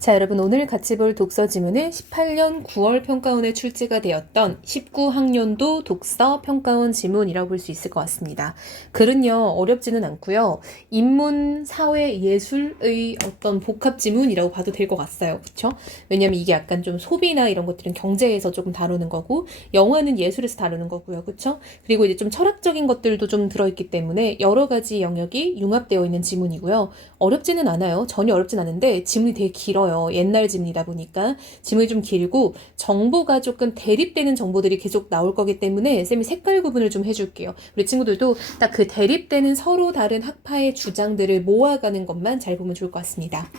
자, 여러분 오늘 같이 볼 독서 지문은 18년 9월 평가원에 출제가 되었던 19학년도 독서 평가원 지문이라고 볼 수 있을 것 같습니다. 글은요, 어렵지는 않고요. 인문, 사회, 예술의 어떤 복합 지문이라고 봐도 될 것 같아요. 그쵸? 왜냐면 이게 약간 좀 소비나 이런 것들은 경제에서 조금 다루는 거고, 영화는 예술에서 다루는 거고요. 그쵸? 그리고 이제 좀 철학적인 것들도 좀 들어있기 때문에 여러 가지 영역이 융합되어 있는 지문이고요. 어렵지는 않아요. 전혀 어렵진 않은데 지문이 되게 길어요. 옛날 지문이다 보니까 지문이 좀 길고 정보가 조금 대립되는 정보들이 계속 나올 거기 때문에 쌤이 색깔 구분을 좀 해줄게요. 우리 친구들도 딱 그 대립되는 서로 다른 학파의 주장들을 모아가는 것만 잘 보면 좋을 것 같습니다.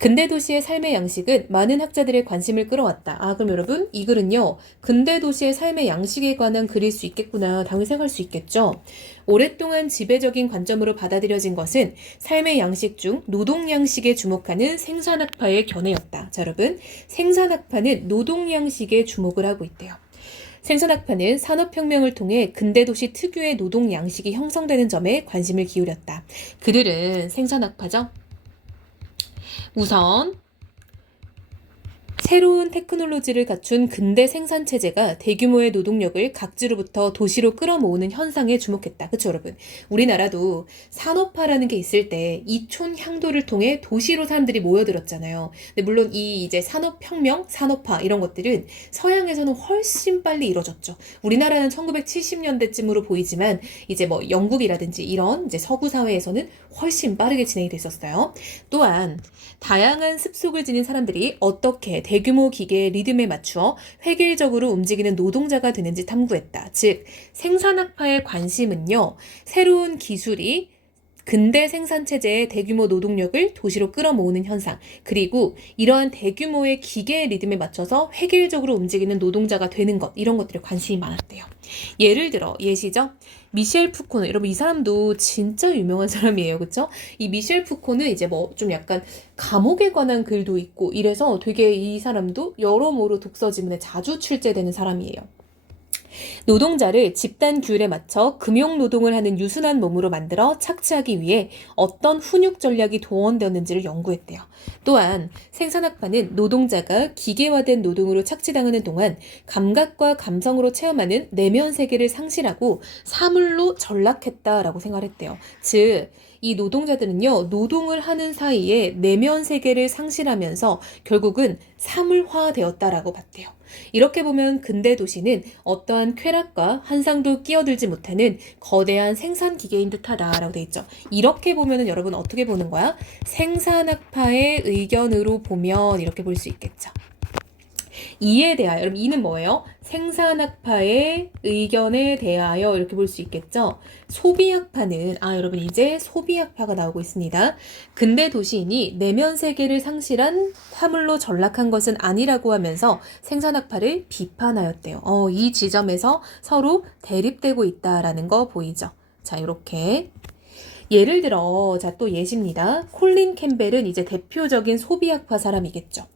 근대 도시의 삶의 양식은 많은 학자들의 관심을 끌어왔다. 그럼 여러분 이 글은요. 근대 도시의 삶의 양식에 관한 글일 수 있겠구나. 당연히 생각할 수 있겠죠. 오랫동안 지배적인 관점으로 받아들여진 것은 삶의 양식 중 노동 양식에 주목하는 생산학파의 견해였다. 자, 여러분, 생산학파는 노동 양식에 주목을 하고 있대요. 생산학파는 산업혁명을 통해 근대도시 특유의 노동 양식이 형성되는 점에 관심을 기울였다. 그들은 생산학파죠. 우선 새로운 테크놀로지를 갖춘 근대 생산체제가 대규모의 노동력을 각지로부터 도시로 끌어모으는 현상에 주목했다. 그쵸, 여러분? 우리나라도 산업화라는 게 있을 때 이촌 향도를 통해 도시로 사람들이 모여들었잖아요. 근데 물론 이 이제 산업혁명, 산업화 이런 것들은 서양에서는 훨씬 빨리 이루어졌죠. 우리나라는 1970년대쯤으로 보이지만 이제 뭐 영국이라든지 이런 이제 서구 사회에서는 훨씬 빠르게 진행이 됐었어요. 또한 다양한 습속을 지닌 사람들이 어떻게 대규모 기계의 리듬에 맞추어 획일적으로 움직이는 노동자가 되는지 탐구했다. 즉, 생산학파의 관심은요, 새로운 기술이 근대 생산체제의 대규모 노동력을 도시로 끌어모으는 현상, 그리고 이러한 대규모의 기계의 리듬에 맞춰서 획일적으로 움직이는 노동자가 되는 것, 이런 것들에 관심이 많았대요. 예를 들어, 예시죠? 미셸 푸코는, 여러분 이 사람도 진짜 유명한 사람이에요. 그쵸? 이 미셸 푸코는 이제 뭐 좀 약간 감옥에 관한 글도 있고 이래서 되게 이 사람도 여러모로 독서 지문에 자주 출제되는 사람이에요. 노동자를 집단 규율에 맞춰 금용 노동을 하는 유순한 몸으로 만들어 착취하기 위해 어떤 훈육 전략이 동원되었는지를 연구했대요. 또한 생산학파는 노동자가 기계화된 노동으로 착취당하는 동안 감각과 감성으로 체험하는 내면 세계를 상실하고 사물로 전락했다라고 생각했대요. 즉, 이 노동자들은요, 노동을 하는 사이에 내면 세계를 상실하면서 결국은 사물화되었다라고 봤대요. 이렇게 보면 근대 도시는 어떠한 쾌락과 환상도 끼어들지 못하는 거대한 생산 기계인 듯하다라고 돼 있죠. 이렇게 보면은 여러분 어떻게 보는 거야? 생산학파의 의견으로 보면 이렇게 볼 수 있겠죠. 이에 대하여, 여러분 이는 뭐예요? 생산학파의 의견에 대하여 이렇게 볼 수 있겠죠. 소비학파는 여러분 이제 소비학파가 나오고 있습니다. 근대 도시인이 내면 세계를 상실한 사물로 전락한 것은 아니라고 하면서 생산학파를 비판하였대요. 이 지점에서 서로 대립되고 있다라는 거 보이죠. 자, 이렇게 예를 들어, 자, 또 예시입니다. 콜린 캠벨은 이제 대표적인 소비학파 사람이겠죠.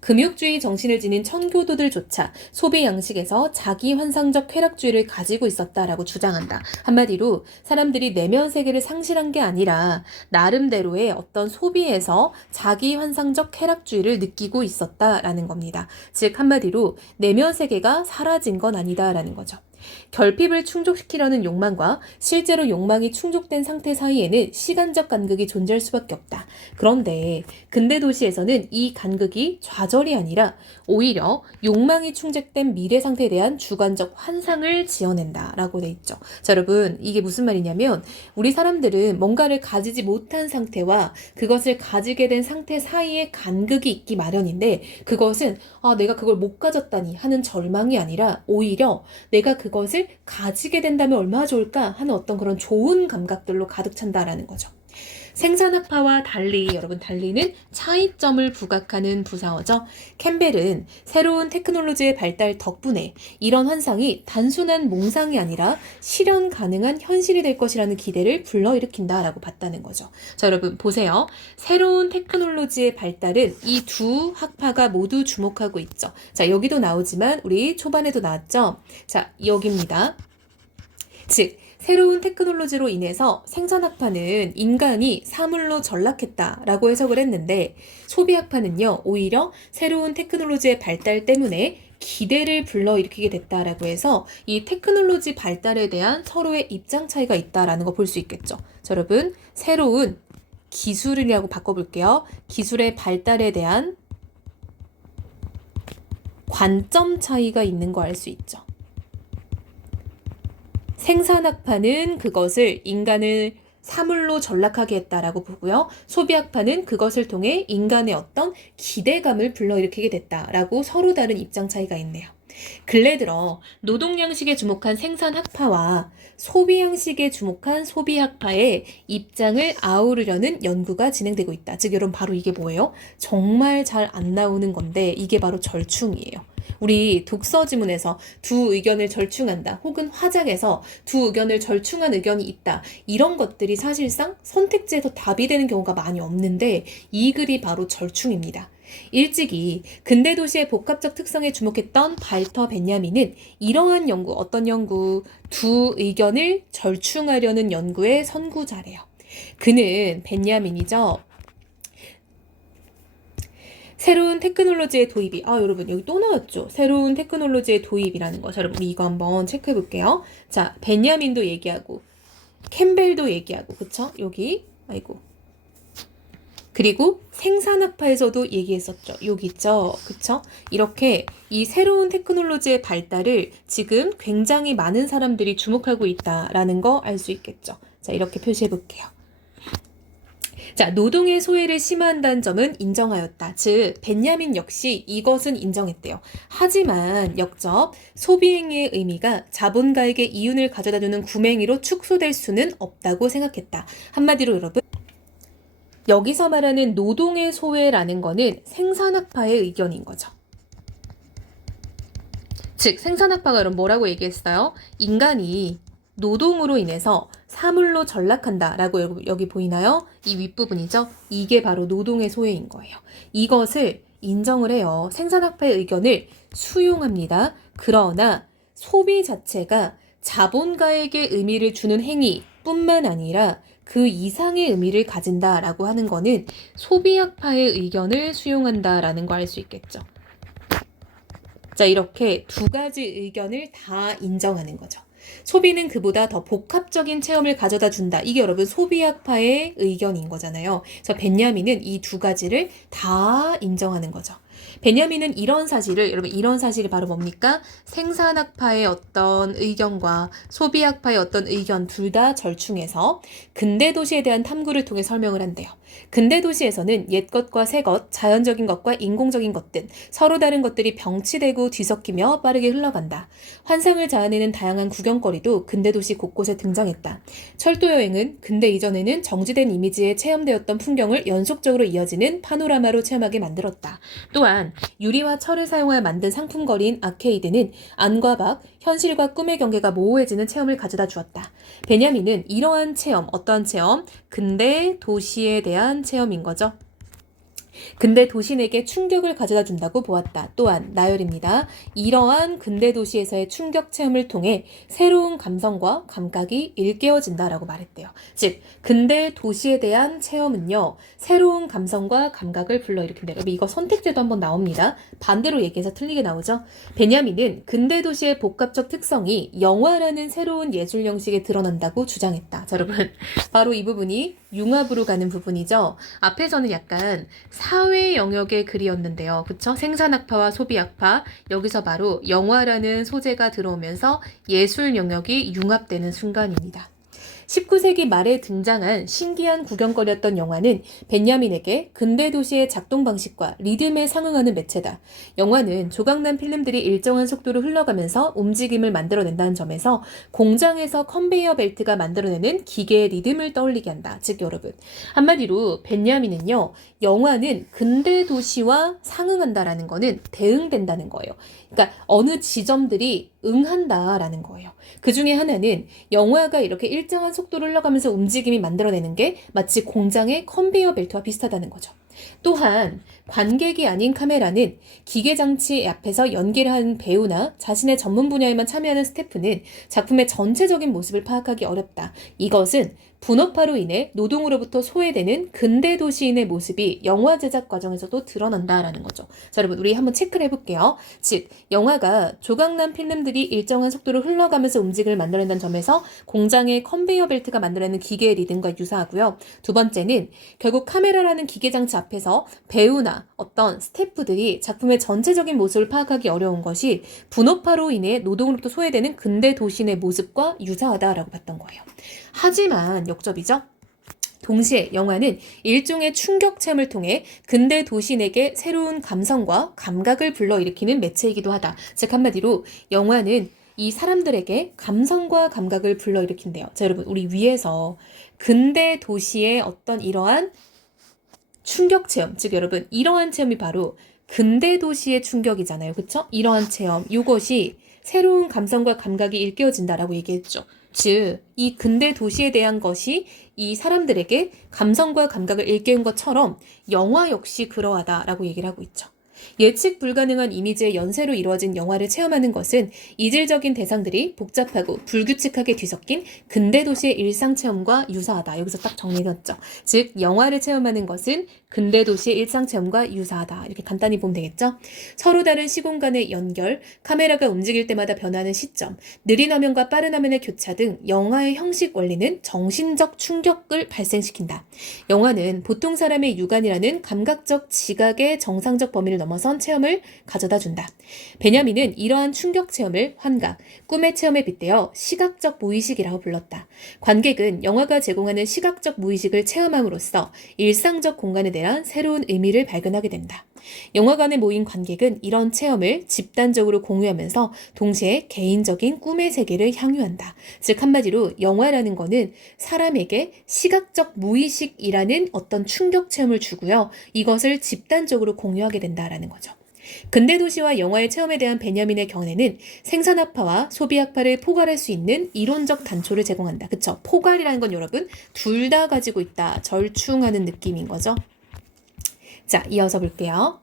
금욕주의 정신을 지닌 천교도들조차 소비 양식에서 자기 환상적 쾌락주의를 가지고 있었다라고 주장한다. 한마디로 사람들이 내면 세계를 상실한 게 아니라 나름대로의 어떤 소비에서 자기 환상적 쾌락주의를 느끼고 있었다라는 겁니다. 즉 한마디로 내면 세계가 사라진 건 아니다라는 거죠. 결핍을 충족시키려는 욕망과 실제로 욕망이 충족된 상태 사이에는 시간적 간극이 존재할 수밖에 없다. 그런데 근대 도시에서는 이 간극이 좌절이 아니라 오히려 욕망이 충족된 미래 상태에 대한 주관적 환상을 지어낸다라고 돼 있죠. 자, 여러분 이게 무슨 말이냐면 우리 사람들은 뭔가를 가지지 못한 상태와 그것을 가지게 된 상태 사이에 간극이 있기 마련인데 그것은 내가 그걸 못 가졌다니 하는 절망이 아니라 오히려 내가 그것을 가지게 된다면 얼마나 좋을까 하는 어떤 그런 좋은 감각들로 가득 찬다라는 거죠. 생산학파와 달리, 여러분 달리는 차이점을 부각하는 부사어죠. 캠벨은 새로운 테크놀로지의 발달 덕분에 이런 환상이 단순한 몽상이 아니라 실현 가능한 현실이 될 것이라는 기대를 불러일으킨다라고 봤다는 거죠. 자, 여러분 보세요. 새로운 테크놀로지의 발달은 이 두 학파가 모두 주목하고 있죠. 자, 여기도 나오지만 우리 초반에도 나왔죠. 자, 여기입니다. 즉 새로운 테크놀로지로 인해서 생산학파는 인간이 사물로 전락했다라고 해석을 했는데 소비학파는요, 오히려 새로운 테크놀로지의 발달 때문에 기대를 불러일으키게 됐다라고 해서 이 테크놀로지 발달에 대한 서로의 입장 차이가 있다라는 거 볼 수 있겠죠. 자, 여러분, 새로운 기술이라고 바꿔볼게요. 기술의 발달에 대한 관점 차이가 있는 거 알 수 있죠. 생산학파는 그것을 인간을 사물로 전락하게 했다라고 보고요. 소비학파는 그것을 통해 인간의 어떤 기대감을 불러일으키게 됐다라고 서로 다른 입장 차이가 있네요. 근래 들어 노동 양식에 주목한 생산학파와 소비 양식에 주목한 소비학파의 입장을 아우르려는 연구가 진행되고 있다. 즉 여러분 바로 이게 뭐예요? 정말 잘 안 나오는 건데 이게 바로 절충이에요. 우리 독서 지문에서 두 의견을 절충한다 혹은 화작에서 두 의견을 절충한 의견이 있다 이런 것들이 사실상 선택지에서 답이 되는 경우가 많이 없는데 이 글이 바로 절충입니다. 일찍이 근대 도시의 복합적 특성에 주목했던 발터 벤야민은 이러한 연구, 어떤 연구? 두 의견을 절충하려는 연구의 선구자래요. 그는 벤야민이죠. 새로운 테크놀로지의 도입이 여러분 여기 또 나왔죠. 새로운 테크놀로지의 도입이라는 거. 자, 여러분 이거 한번 체크해 볼게요. 자, 벤야민도 얘기하고 캠벨도 얘기하고 그쵸? 여기 그리고 생산학파에서도 얘기했었죠. 여기 있죠. 그쵸? 이렇게 이 새로운 테크놀로지의 발달을 지금 굉장히 많은 사람들이 주목하고 있다라는 거 알 수 있겠죠. 자, 이렇게 표시해 볼게요. 자, 노동의 소외를 심화한다는 점은 인정하였다. 즉, 벤야민 역시 이것은 인정했대요. 하지만 역접 소비행위의 의미가 자본가에게 이윤을 가져다주는 구매행위로 축소될 수는 없다고 생각했다. 한마디로 여러분, 여기서 말하는 노동의 소외라는 거는 생산학파의 의견인 거죠. 즉, 생산학파가 여러분 뭐라고 얘기했어요? 인간이 노동으로 인해서 사물로 전락한다라고 여기 보이나요? 이 윗부분이죠? 이게 바로 노동의 소외인 거예요. 이것을 인정을 해요. 생산학파의 의견을 수용합니다. 그러나 소비 자체가 자본가에게 의미를 주는 행위뿐만 아니라 그 이상의 의미를 가진다라고 하는 거는 소비학파의 의견을 수용한다라는 거 알 수 있겠죠. 자, 이렇게 두 가지 의견을 다 인정하는 거죠. 소비는 그보다 더 복합적인 체험을 가져다 준다. 이게 여러분 소비학파의 의견인 거잖아요. 그래서 벤야민은 이 두 가지를 다 인정하는 거죠. 벤야민은 이런 사실이 바로 뭡니까? 생산학파의 어떤 의견과 소비학파의 어떤 의견 둘 다 절충해서 근대 도시에 대한 탐구를 통해 설명을 한대요. 근대 도시에서는 옛 것과 새 것, 자연적인 것과 인공적인 것 등 서로 다른 것들이 병치되고 뒤섞이며 빠르게 흘러간다. 환상을 자아내는 다양한 구경거리도 근대 도시 곳곳에 등장했다. 철도 여행은 근대 이전에는 정지된 이미지에 체험되었던 풍경을 연속적으로 이어지는 파노라마로 체험하게 만들었다. 또한 유리와 철을 사용하여 만든 상품거리인 아케이드는 안과 밖, 현실과 꿈의 경계가 모호해지는 체험을 가져다 주었다. 베냐민은 이러한 체험, 어떠한 체험? 근대 도시에 대한 체험인 거죠. 근대 도시에게 충격을 가져다 준다고 보았다. 또한 나열입니다. 이러한 근대 도시에서의 충격 체험을 통해 새로운 감성과 감각이 일깨워진다라고 말했대요. 즉, 근대 도시에 대한 체험은요, 새로운 감성과 감각을 불러일으킨다. 여러분 이거 선택제도 한번 나옵니다. 반대로 얘기해서 틀리게 나오죠. 베냐민은 근대 도시의 복합적 특성이 영화라는 새로운 예술 형식에 드러난다고 주장했다. 자, 여러분 바로 이 부분이 융합으로 가는 부분이죠. 앞에서는 약간 사회 영역의 글이었는데요. 그쵸? 생산학파와 소비학파, 여기서 바로 영화라는 소재가 들어오면서 예술 영역이 융합되는 순간입니다. 19세기 말에 등장한 신기한 구경거리였던 영화는 벤야민에게 근대 도시의 작동 방식과 리듬에 상응하는 매체다. 영화는 조각난 필름들이 일정한 속도로 흘러가면서 움직임을 만들어낸다는 점에서 공장에서 컨베이어 벨트가 만들어내는 기계의 리듬을 떠올리게 한다. 즉 여러분, 한마디로 벤야민은요, 영화는 근대 도시와 상응한다라는 거는 대응된다는 거예요. 그러니까 어느 지점들이 응한다라는 거예요. 그 중에 하나는 영화가 이렇게 일정한 속도로 흘러가면서 움직임이 만들어내는 게 마치 공장의 컨베이어 벨트와 비슷하다는 거죠. 또한 관객이 아닌 카메라는 기계장치 앞에서 연기를 하는 배우나 자신의 전문 분야에만 참여하는 스태프는 작품의 전체적인 모습을 파악하기 어렵다. 이것은 분업화로 인해 노동으로부터 소외되는 근대 도시인의 모습이 영화 제작 과정에서도 드러난다라는 거죠. 자, 여러분 우리 한번 체크를 해볼게요. 즉 영화가 조각난 필름들이 일정한 속도로 흘러가면서 움직임을 만들어낸다는 점에서 공장의 컨베이어 벨트가 만들어내는 기계의 리듬과 유사하고요. 두 번째는 결국 카메라라는 기계장치 앞에서 배우나 어떤 스태프들이 작품의 전체적인 모습을 파악하기 어려운 것이 분업화로 인해 노동으로부터 소외되는 근대 도시인의 모습과 유사하다라고 봤던 거예요. 하지만 역접이죠. 동시에 영화는 일종의 충격 체험을 통해 근대 도시인에게 새로운 감성과 감각을 불러일으키는 매체이기도 하다. 즉 한마디로 영화는 이 사람들에게 감성과 감각을 불러일으킨대요. 자, 여러분 우리 위에서 근대 도시의 어떤 이러한 충격 체험, 즉 여러분 이러한 체험이 바로 근대 도시의 충격이잖아요. 그쵸? 이러한 체험, 이것이 새로운 감성과 감각이 일깨워진다라고 얘기했죠. 즉, 이 근대 도시에 대한 것이 이 사람들에게 감성과 감각을 일깨운 것처럼 영화 역시 그러하다라고 얘기를 하고 있죠. 예측 불가능한 이미지의 연쇄로 이루어진 영화를 체험하는 것은 이질적인 대상들이 복잡하고 불규칙하게 뒤섞인 근대 도시의 일상 체험과 유사하다. 여기서 딱 정리했죠. 즉 영화를 체험하는 것은 근대 도시의 일상 체험과 유사하다. 이렇게 간단히 보면 되겠죠. 서로 다른 시공간의 연결, 카메라가 움직일 때마다 변하는 시점, 느린 화면과 빠른 화면의 교차 등 영화의 형식 원리는 정신적 충격을 발생시킨다. 영화는 보통 사람의 육안이라는 감각적 지각의 정상적 범위를 넘어선 체험을 가져다 준다. 베냐민은 이러한 충격 체험을 환각, 꿈의 체험에 빗대어 시각적 무의식이라고 불렀다. 관객은 영화가 제공하는 시각적 무의식을 체험함으로써 일상적 공간에 대한 새로운 의미를 발견하게 된다. 영화관에 모인 관객은 이런 체험을 집단적으로 공유하면서 동시에 개인적인 꿈의 세계를 향유한다. 즉 한마디로 영화라는 거는 사람에게 시각적 무의식이라는 어떤 충격 체험을 주고요. 이것을 집단적으로 공유하게 된다라는 거죠. 근대 도시와 영화의 체험에 대한 베냐민의 견해는 생산학파와 소비학파를 포괄할 수 있는 이론적 단초를 제공한다. 그쵸? 포괄이라는 건 여러분 둘 다 가지고 있다. 절충하는 느낌인 거죠. 자, 이어서 볼게요.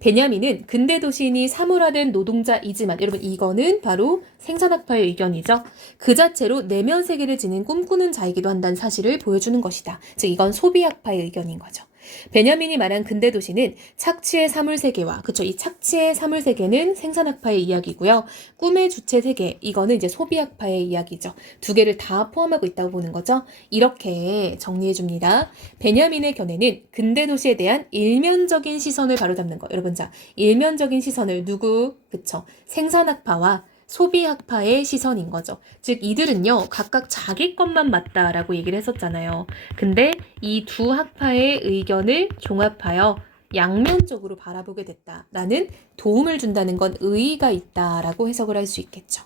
베냐민은 근대 도시인이 사물화된 노동자이지만 여러분 이거는 바로 생산학파의 의견이죠. 그 자체로 내면 세계를 지닌 꿈꾸는 자이기도 한다는 사실을 보여주는 것이다. 즉 이건 소비학파의 의견인 거죠. 베냐민이 말한 근대 도시는 착취의 사물 세계와 그쵸 이 착취의 사물 세계는 생산학파의 이야기고요. 꿈의 주체 세계 이거는 이제 소비학파의 이야기죠. 두 개를 다 포함하고 있다고 보는 거죠. 이렇게 정리해 줍니다. 베냐민의 견해는 근대 도시에 대한 일면적인 시선을 바로잡는 거. 여러분 자 일면적인 시선을 누구 그쵸 생산학파와 소비학파의 시선인 거죠. 즉 이들은요 각각 자기 것만 맞다라고 얘기를 했었잖아요. 근데 이 두 학파의 의견을 종합하여 양면적으로 바라보게 됐다라는 도움을 준다는 건 의의가 있다라고 해석을 할 수 있겠죠.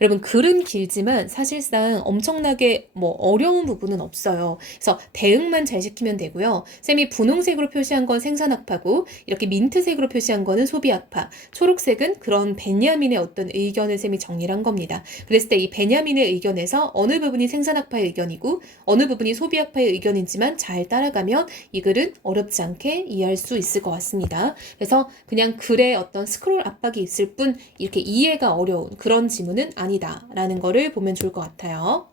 여러분 글은 길지만 사실상 엄청나게 어려운 부분은 없어요. 그래서 대응만 잘 시키면 되고요. 쌤이 분홍색으로 표시한 건 생산학파고 이렇게 민트색으로 표시한 거는 소비학파, 초록색은 그런 베냐민의 어떤 의견을 쌤이 정리를 한 겁니다. 그랬을 때 이 베냐민의 의견에서 어느 부분이 생산학파의 의견이고 어느 부분이 소비학파의 의견이지만 잘 따라가면 이 글은 어렵지 않게 이해할 수 있을 것 같습니다. 그래서 그냥 글에 어떤 스크롤 압박이 있을 뿐 이렇게 이해가 어려운 그런 지문은 아니다라는 거를 보면 좋을 것 같아요.